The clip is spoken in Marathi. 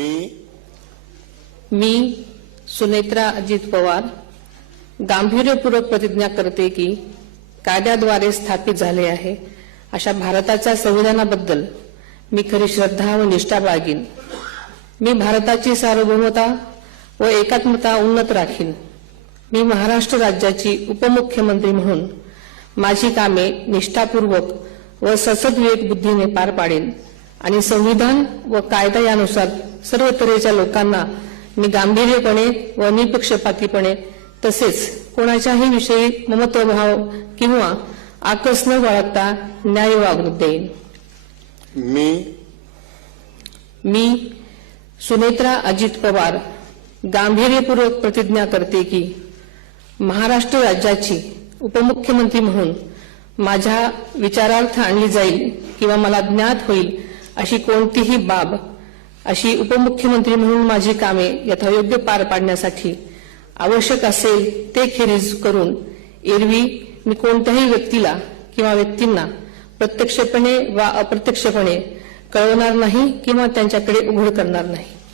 मी सुनेत्रा अजित पवार गांभीर्यपूर्वक प्रतिज्ञा करते की कायद्याद्वारे स्थापित झाले आहे अशा भारताच्या संविधानाबद्दल मी खरी श्रद्धा व निष्ठा बाळगीन। मी भारताची सार्वभौमता व एकात्मता उन्नत राखीन। मी महाराष्ट्र राज्याची उपमुख्यमंत्री म्हणून माझी कामे निष्ठापूर्वक व ससद्विवेक बुद्धीने पार पाडेन आणि संविधान व कायदा यानुसार सर्व तऱ्हेच्या लोकांना मी गांभीर्यपणे व निपक्षपातीपणे तसेच कोणाच्याही विषयी ममत्वभाव किंवा आकस न बाळगता न्याय वागणूक देईन। मी सुनेत्रा अजित पवार गांभीर्यपूर्वक प्रतिज्ञा करते की महाराष्ट्र राज्याची उपमुख्यमंत्री म्हणून माझ्या विचारार्थ आणली जाईल किंवा मला ज्ञात होईल अशी कोणतीही बाब अशी उपमुख्यमंत्री म्हणून माझी कामे यथायोग्य पार पाडण्यासाठी आवश्यक असेल ते खेरीज करून एरवी मी कोणत्याही व्यक्तीला किंवा व्यक्तींना प्रत्यक्षपणे वा अप्रत्यक्षपणे कळवणार नाही किंवा त्यांच्याकडे उघड करणार नाही।